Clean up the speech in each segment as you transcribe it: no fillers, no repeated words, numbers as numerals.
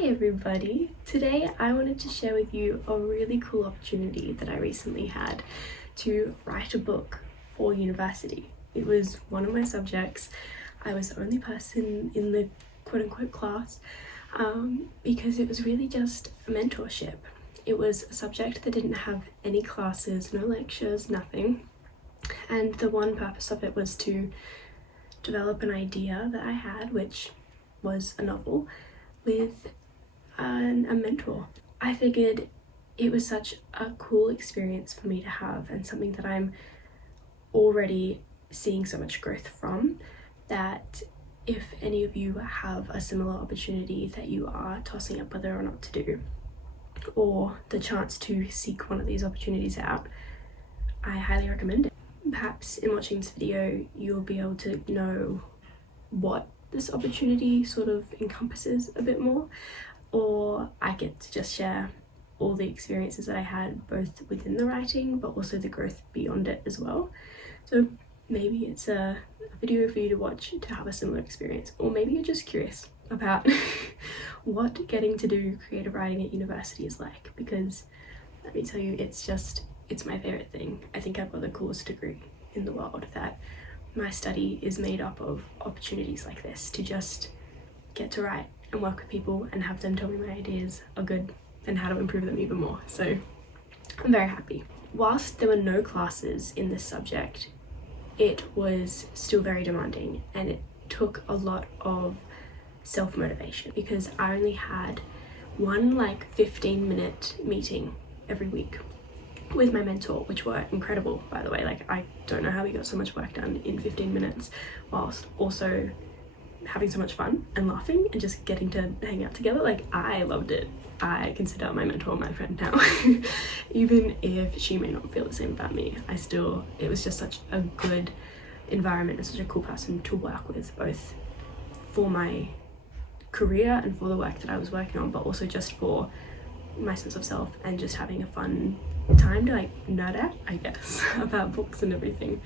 Hi everybody! Today I wanted to share with you a really cool opportunity that I recently had to write a book for university. It was one of my subjects. I was the only person in the quote-unquote class because it was really just a mentorship. It was a subject that didn't have any classes, no lectures, nothing. And the one purpose of it was to develop an idea that I had, which was a novel, with a mentor. I figured it was such a cool experience for me to have and something that I'm already seeing so much growth from, that if any of you have a similar opportunity that you are tossing up whether or not to do, or the chance to seek one of these opportunities out, I highly recommend it. Perhaps in watching this video you'll be able to know what this opportunity sort of encompasses a bit more, or I get to just share all the experiences that I had both within the writing but also the growth beyond it as well. So maybe it's a video for you to watch to have a similar experience, or maybe you're just curious about what getting to do creative writing at university is like, because let me tell you, it's my favorite thing. I think I've got the coolest degree in the world, that my study is made up of opportunities like this to just get to write and work with people and have them tell me my ideas are good and how to improve them even more. So I'm very happy. Whilst there were no classes in this subject, it was still very demanding and it took a lot of self-motivation, because I only had one 15-minute meeting every week with my mentor, which were incredible, by the way. I don't know how we got so much work done in 15 minutes whilst also having so much fun and laughing and just getting to hang out together. I loved it. I consider my mentor my friend now. Even if she may not feel the same about me, it was just such a good environment and such a cool person to work with, both for my career and for the work that I was working on, but also just for my sense of self and just having a fun time to nerd out, I guess, about books and everything.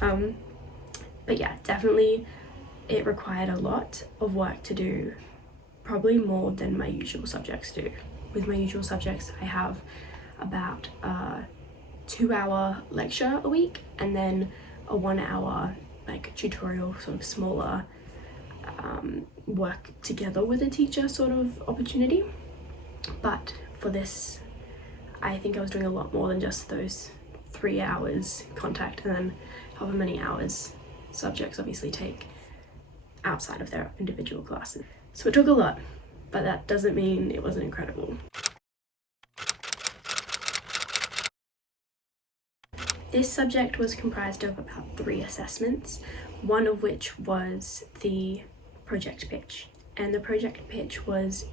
But yeah, definitely it required a lot of work to do, probably more than my usual subjects do. With my usual subjects, I have about a 2-hour lecture a week and then a 1-hour tutorial, sort of smaller work together with a teacher sort of opportunity. But for this, I think I was doing a lot more than just those 3 hours contact, and then however many hours subjects obviously take outside of their individual classes. So it took a lot, but that doesn't mean it wasn't incredible. This subject was comprised of about 3 assessments, one of which was the project pitch. And the project pitch was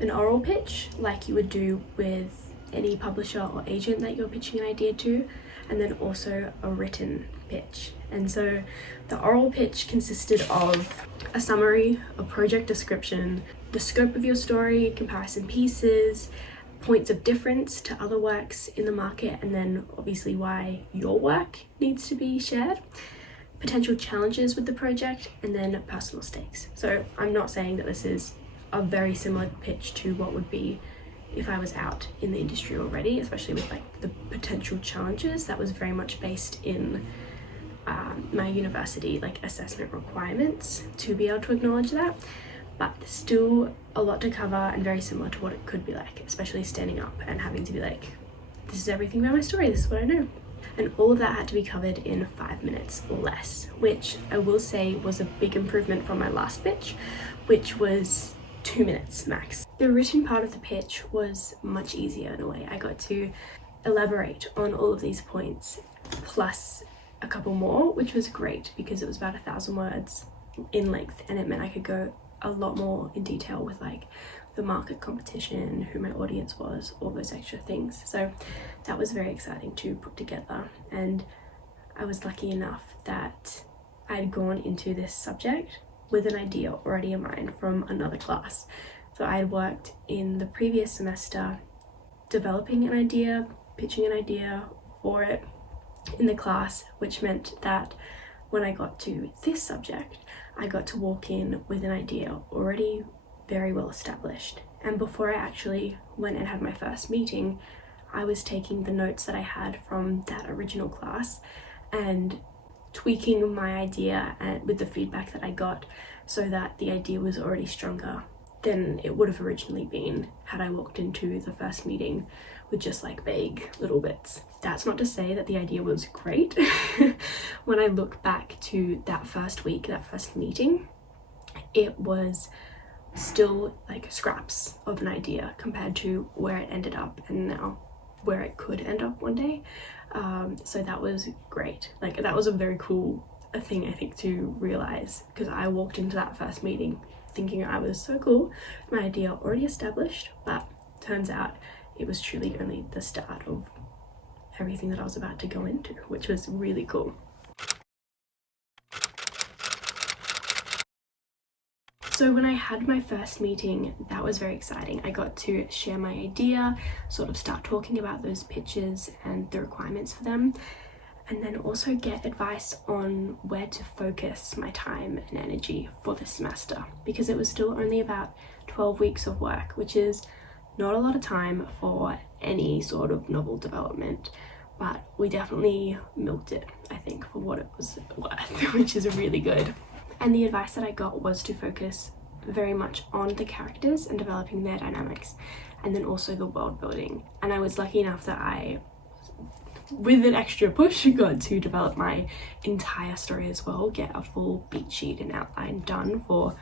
an oral pitch like you would do with any publisher or agent that you're pitching an idea to, and then also a written pitch. And so the oral pitch consisted of a summary, a project description, the scope of your story, comparison pieces, points of difference to other works in the market, and then obviously why your work needs to be shared, potential challenges with the project, and then personal stakes. So I'm not saying that this is a very similar pitch to what would be if I was out in the industry already, especially with the potential challenges. That was very much based in my university assessment requirements to be able to acknowledge that, but still a lot to cover and very similar to what it could be like, especially standing up and having to be this is everything about my story, this is what I know. And all of that had to be covered in 5 minutes or less, which I will say was a big improvement from my last pitch, which was 2 minutes max. The written part of the pitch was much easier in a way. I got to elaborate on all of these points plus a couple more, which was great because it was about 1,000 words in length, and it meant I could go a lot more in detail with the market competition, who my audience was, all those extra things. So that was very exciting to put together, and I was lucky enough that I'd gone into this subject with an idea already in mind from another class. So I had worked in the previous semester developing an idea, pitching an idea for it in the class, which meant that when I got to this subject, I got to walk in with an idea already very well established. And before I actually went and had my first meeting, I was taking the notes that I had from that original class and tweaking my idea and with the feedback that I got, so that the idea was already stronger than it would have originally been had I walked into the first meeting with just like vague little bits. That's not to say that the idea was great. When I look back to that first week, that first meeting, it was still like scraps of an idea compared to where it ended up and now where it could end up one day. So that was great. Like, that was a very cool thing, I think, to realize, because I walked into that first meeting thinking I was so cool, my idea already established, but turns out it was truly only the start of everything that I was about to go into, which was really cool. So when I had my first meeting, that was very exciting. I got to share my idea, sort of start talking about those pitches and the requirements for them, and then also get advice on where to focus my time and energy for this semester, because it was still only about 12 weeks of work, which is not a lot of time for any sort of novel development, but we definitely milked it, I think, for what it was worth, which is really good. And the advice that I got was to focus very much on the characters and developing their dynamics, and then also the world building. And I was lucky enough that I, with an extra push, got to develop my entire story as well, get a full beat sheet and outline done for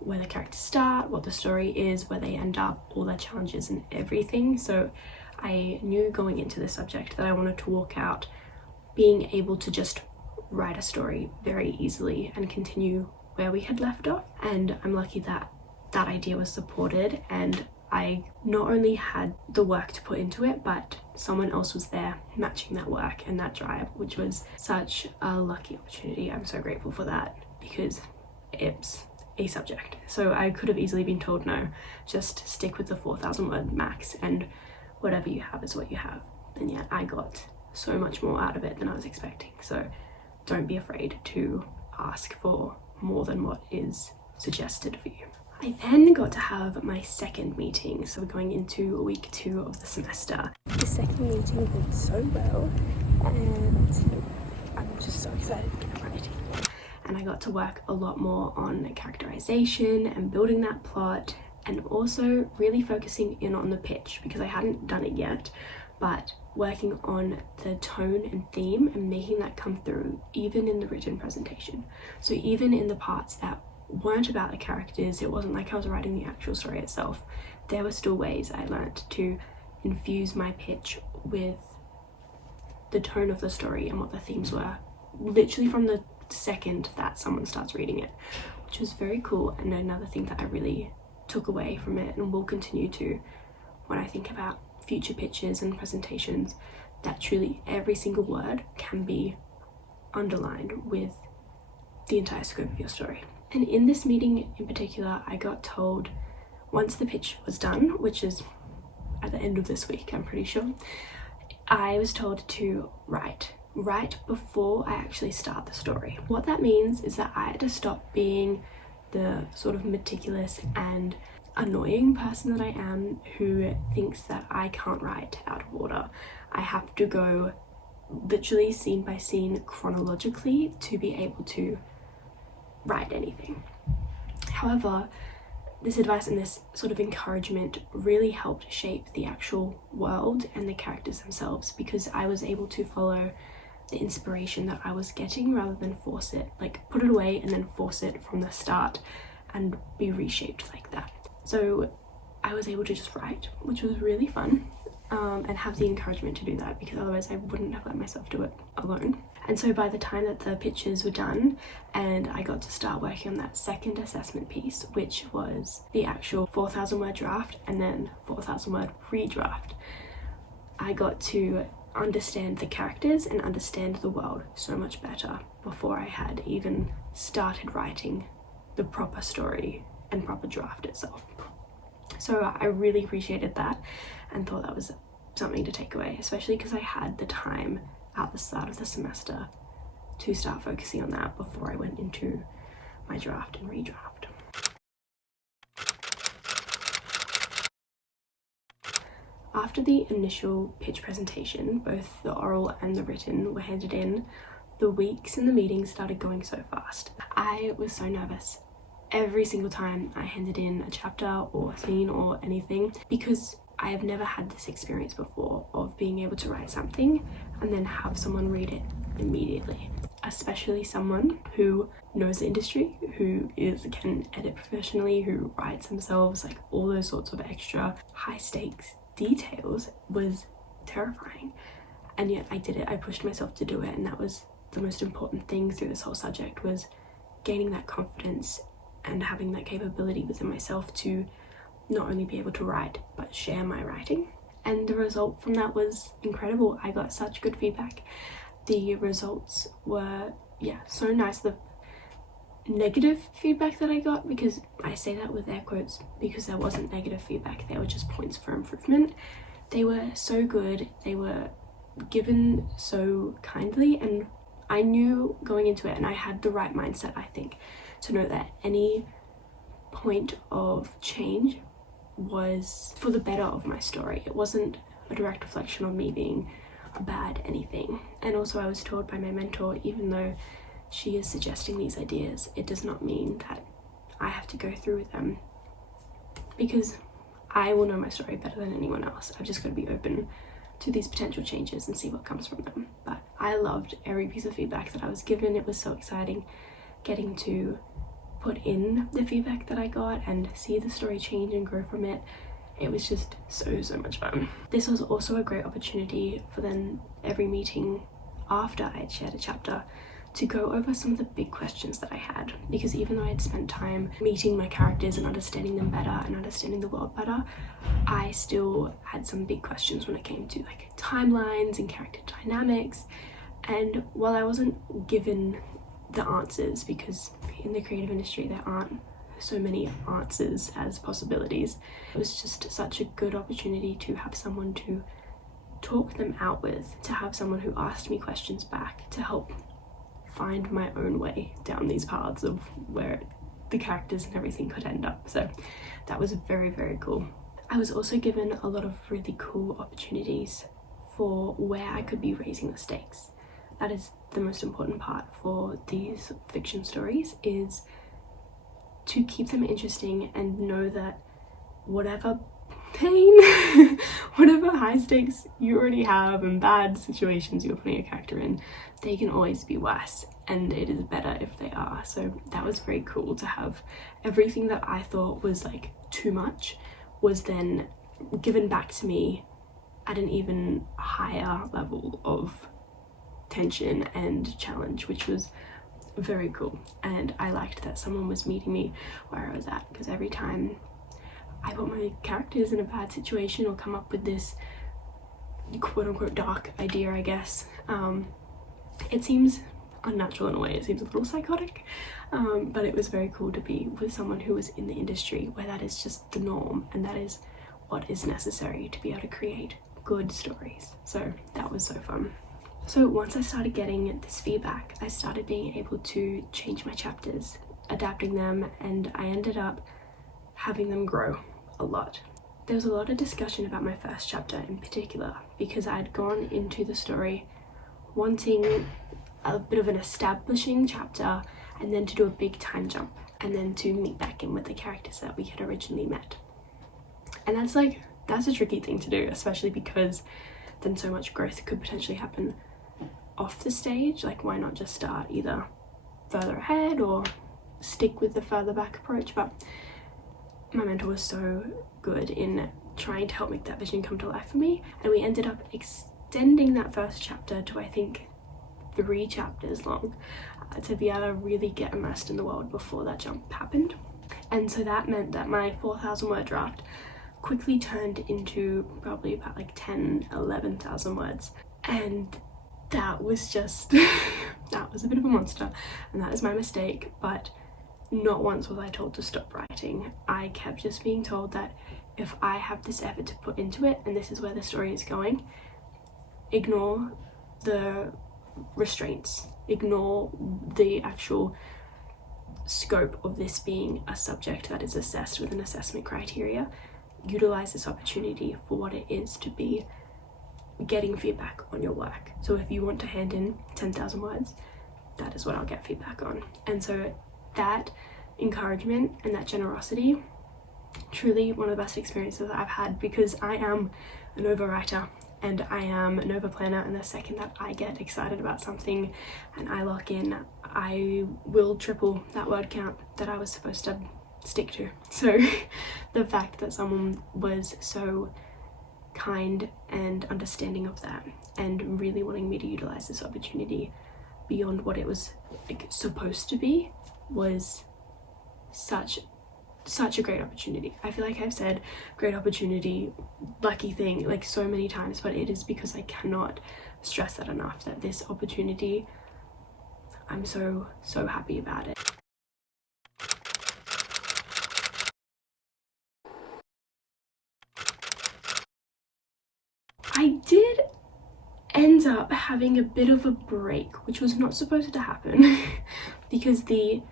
where the characters start, what the story is, where they end up, all their challenges and everything. So I knew going into this subject that I wanted to walk out being able to just write a story very easily and continue where we had left off. And I'm lucky that that idea was supported, and I not only had the work to put into it, but someone else was there matching that work and that drive, which was such a lucky opportunity. I'm so grateful for that, because it's a subject. So I could have easily been told, no, just stick with the 4,000 word max and whatever you have is what you have. And yet I got so much more out of it than I was expecting. So don't be afraid to ask for more than what is suggested for you. I then got to have my second meeting, so we're going into week 2 of the semester. The second meeting went so well, and I'm just so excited to get writing. And I got to work a lot more on characterization and building that plot, and also really focusing in on the pitch, because I hadn't done it yet, but working on the tone and theme and making that come through even in the written presentation. So even in the parts that weren't about the characters, it wasn't like I was writing the actual story itself, there were still ways I learnt to infuse my pitch with the tone of the story and what the themes were, literally from the second that someone starts reading it, which was very cool. And another thing that I really took away from it and will continue to when I think about future pitches and presentations, that truly every single word can be underlined with the entire scope of your story. And in this meeting in particular, I got told once the pitch was done, which is at the end of this week, I'm pretty sure, I was told to write before I actually start the story. What that means is that I had to stop being the sort of meticulous and annoying person that I am, who thinks that I can't write out of order. I have to go literally scene by scene chronologically to be able to write anything. However, this advice and this sort of encouragement really helped shape the actual world and the characters themselves, because I was able to follow the inspiration that I was getting rather than force it, like put it away and then force it from the start and be reshaped like that. So I was able to just write, which was really fun, and have the encouragement to do that, because otherwise I wouldn't have let myself do it alone. And so by the time that the pitches were done and I got to start working on that second assessment piece, which was the actual 4,000 word draft and then 4,000 word redraft, I got to understand the characters and understand the world so much better before I had even started writing the proper story and proper draft itself. So I really appreciated that and thought that was something to take away, especially because I had the time at the start of the semester to start focusing on that before I went into my draft and redraft. After the initial pitch presentation, both the oral and the written were handed in, the weeks and the meetings started going so fast. I was so nervous every single time I handed in a chapter or a scene or anything, because I have never had this experience before of being able to write something and then have someone read it immediately, especially someone who knows the industry, who can edit professionally, who writes themselves, like all those sorts of extra high stakes details. Was terrifying. And yet I did it. I pushed myself to do it, and that was the most important thing through this whole subject, was gaining that confidence and having that capability within myself to not only be able to write but share my writing. And the result from that was incredible. I got such good feedback. The results were so nice. The negative feedback that I got, because I say that with air quotes because there wasn't negative feedback, they were just points for improvement, they were so good. They were given so kindly, and I knew going into it, and I had the right mindset, I think, to know that any point of change was for the better of my story. It wasn't a direct reflection on me being a bad anything. And also I was told by my mentor, even though she is suggesting these ideas, it does not mean that I have to go through with them, because I will know my story better than anyone else. I've just got to be open to these potential changes and see what comes from them. But I loved every piece of feedback that I was given. It was so exciting getting to put in the feedback that I got and see the story change and grow from it. It was just so much fun. This was also a great opportunity for then every meeting after I had shared a chapter to go over some of the big questions that I had, because even though I had spent time meeting my characters and understanding them better and understanding the world better, I still had some big questions when it came to like timelines and character dynamics. And while I wasn't given the answers, because in the creative industry there aren't so many answers as possibilities, it was just such a good opportunity to have someone to talk them out with, to have someone who asked me questions back, to help find my own way down these paths of where the characters and everything could end up. So that was very cool. I was also given a lot of really cool opportunities for where I could be raising the stakes. That is the most important part for these fiction stories, is to keep them interesting and know that whatever pain, whatever high stakes you already have and bad situations you're putting a character in, they can always be worse, and it is better if they are. So that was very cool to have everything that I thought was like too much was then given back to me at an even higher level of tension and challenge, which was very cool. And I liked that someone was meeting me where I was at, because every time I put my characters in a bad situation or come up with this quote-unquote dark idea, I guess, it seems unnatural in a way, it seems a little psychotic, but it was very cool to be with someone who was in the industry where that is just the norm and that is what is necessary to be able to create good stories. So that was so fun. So once I started getting this feedback, I started being able to change my chapters, adapting them, and I ended up having them grow a lot. There was a lot of discussion about my first chapter in particular, because I'd gone into the story wanting a bit of an establishing chapter and then to do a big time jump and then to meet back in with the characters that we had originally met. And that's a tricky thing to do, especially because then so much growth could potentially happen off the stage. Like, why not just start either further ahead or stick with the further back approach? But my mentor was so good in trying to help make that vision come to life for me, and we ended up extending that first chapter to, I think, 3 chapters long, to be able to really get immersed in the world before that jump happened. And so that meant that my 4,000 word draft quickly turned into probably about like 11,000 words, and that was just that was a bit of a monster, and that is my mistake. But not once was I told to stop writing. I kept just being told that if I have this effort to put into it and this is where the story is going, ignore the restraints, ignore the actual scope of this being a subject that is assessed with an assessment criteria. utilize this opportunity for what it is, to be getting feedback on your work. So if you want to hand in 10,000 words, that is what I'll get feedback on. And so that encouragement and that generosity, truly one of the best experiences I've had, because I am an overwriter and I am an over planner, and the second that I get excited about something and I lock in, I will triple that word count that I was supposed to stick to. So the fact that someone was so kind and understanding of that and really wanting me to utilize this opportunity beyond what it was like supposed to be was such a great opportunity. I feel like I've said great opportunity, lucky thing, like so many times, but it is because I cannot stress that enough, that this opportunity, I'm so happy about it. I did end up having a bit of a break, which was not supposed to happen because the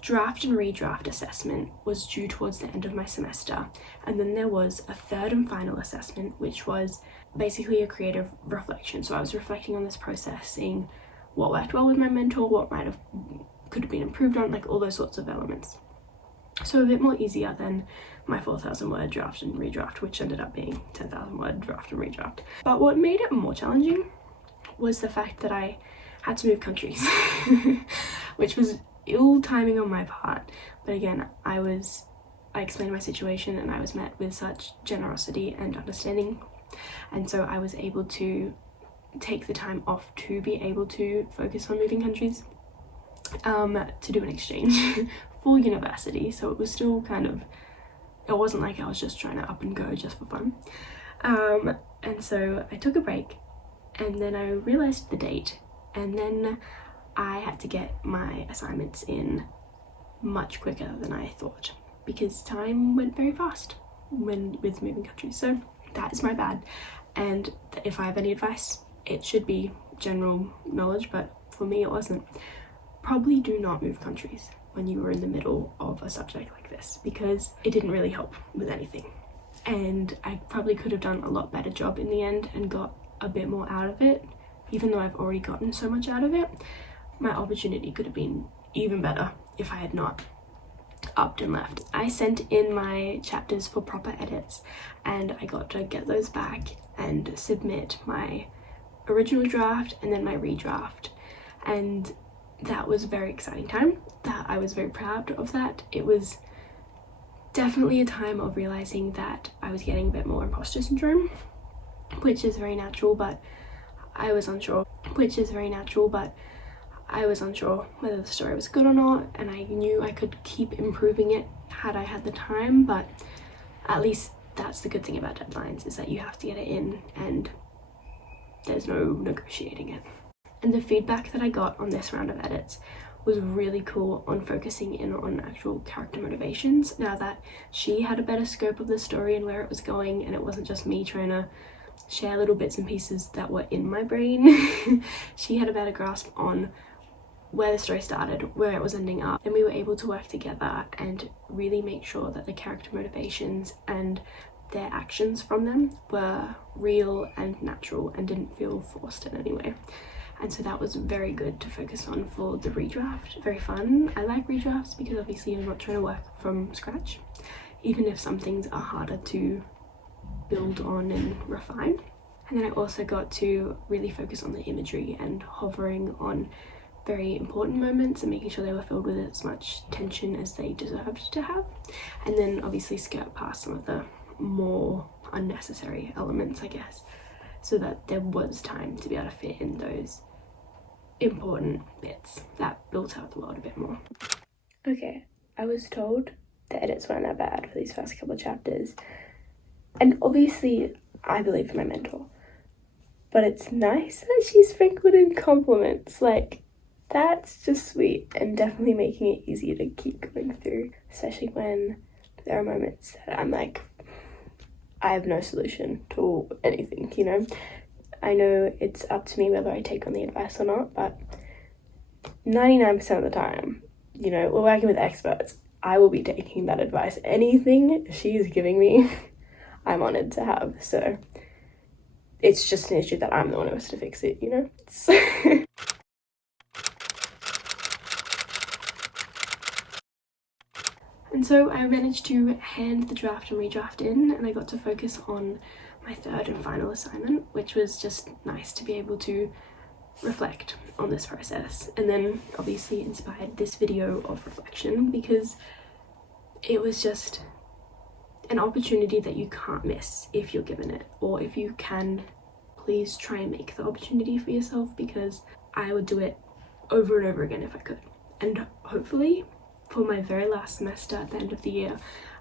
draft and redraft assessment was due towards the end of my semester, and then there was a third and final assessment, which was basically a creative reflection. So I was reflecting on this process, seeing what worked well with my mentor, what could have been improved on, like all those sorts of elements. So a bit more easier than my 4,000 word draft and redraft, which ended up being 10,000 word draft and redraft. But what made it more challenging was the fact that I had to move countries, which was ill timing on my part. But again, I explained my situation and I was met with such generosity and understanding, and so I was able to take the time off to be able to focus on moving countries, to do an exchange for university. So it was still kind of, it wasn't like I was just trying to up and go just for fun. And so I took a break, and then I realized the date, and then I had to get my assignments in much quicker than I thought, because time went very fast with moving countries. So that is my bad, and if I have any advice, it should be general knowledge, but for me it wasn't. Probably do not move countries when you were in the middle of a subject like this, because it didn't really help with anything, and I probably could have done a lot better job in the end and got a bit more out of it. Even though I've already gotten so much out of it, my opportunity could have been even better if I had not upped and left. I sent in my chapters for proper edits, and I got to get those back and submit my original draft and then my redraft, and that was a very exciting time. That I was very proud of that. It was definitely a time of realizing that I was getting a bit more imposter syndrome, which is very natural, but I was unsure whether the story was good or not, and I knew I could keep improving it had I had the time. But at least that's the good thing about deadlines, is that you have to get it in and there's no negotiating it. And the feedback that I got on this round of edits was really cool on focusing in on actual character motivations, now that she had a better scope of the story and where it was going, and it wasn't just me trying to share little bits and pieces that were in my brain. She had a better grasp on where the story started, where it was ending up, and we were able to work together and really make sure that the character motivations and their actions from them were real and natural and didn't feel forced in any way. And so that was very good to focus on for the redraft. Very fun. I like redrafts because obviously you're not trying to work from scratch, even if some things are harder to build on and refine. And then I also got to really focus on the imagery and hovering on very important moments and making sure they were filled with as much tension as they deserved to have, and then obviously skirt past some of the more unnecessary elements, I guess, so that there was time to be able to fit in those important bits that built out the world a bit more. Okay, I was told the edits weren't that bad for these first couple of chapters, and obviously I believe in my mentor, but it's nice that she's sprinkled in compliments. Like, that's just sweet, and definitely making it easier to keep going through, especially when there are moments that I'm like, I have no solution to anything, you know? I know it's up to me whether I take on the advice or not, but 99% of the time, you know, we're working with experts. I will be taking that advice. Anything she is giving me, I'm honoured to have. So it's just an issue that I'm the one who has to fix it, you know? So and so I managed to hand the draft and redraft in, and I got to focus on my third and final assignment, which was just nice to be able to reflect on this process, and then obviously inspired this video of reflection because it was just an opportunity that you can't miss if you're given it, or if you can, please try and make the opportunity for yourself, because I would do it over and over again if I could. And hopefully for my very last semester at the end of the year,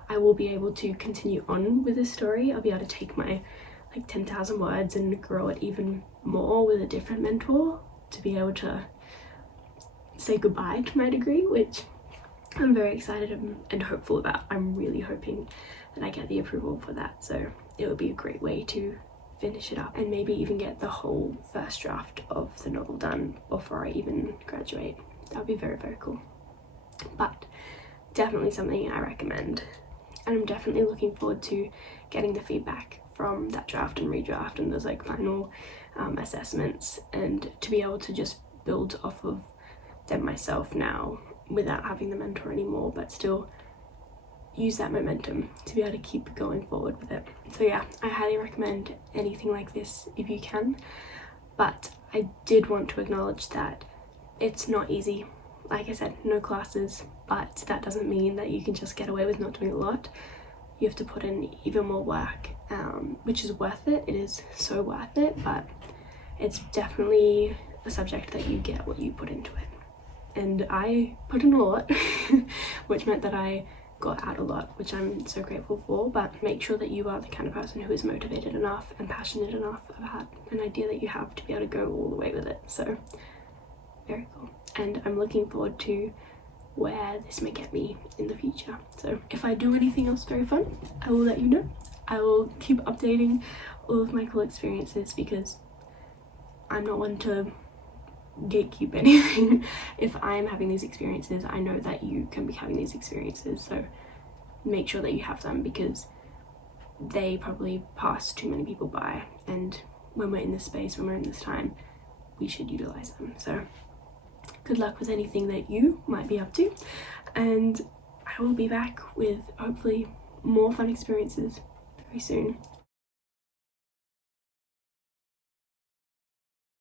I will be able to continue on with this story. I'll be able to take my like 10,000 words and grow it even more with a different mentor, to be able to say goodbye to my degree, which I'm very excited and hopeful about. I'm really hoping that I get the approval for that, so it would be a great way to finish it up and maybe even get the whole first draft of the novel done before I even graduate. That would be very, very cool. But definitely something I recommend, and I'm definitely looking forward to getting the feedback from that draft and redraft and those like final assessments, and to be able to just build off of them myself now without having the mentor anymore, but still use that momentum to be able to keep going forward with it. So yeah, I highly recommend anything like this if you can, but I did want to acknowledge that it's not easy. Like I said, no classes, but that doesn't mean that you can just get away with not doing a lot. You have to put in even more work, which is worth it. It is so worth it, but it's definitely a subject that you get what you put into it. And I put in a lot, which meant that I got out a lot, which I'm so grateful for. But make sure that you are the kind of person who is motivated enough and passionate enough about an idea that you have to be able to go all the way with it. So very cool. And I'm looking forward to where this may get me in the future. So if I do anything else very fun, I will let you know. I will keep updating all of my cool experiences, because I'm not one to gatekeep anything. If I'm having these experiences, I know that you can be having these experiences, so make sure that you have them, because they probably pass too many people by, and when we're in this space, when we're in this time, we should utilize them. So good luck with anything that you might be up to, and I will be back with hopefully more fun experiences very soon.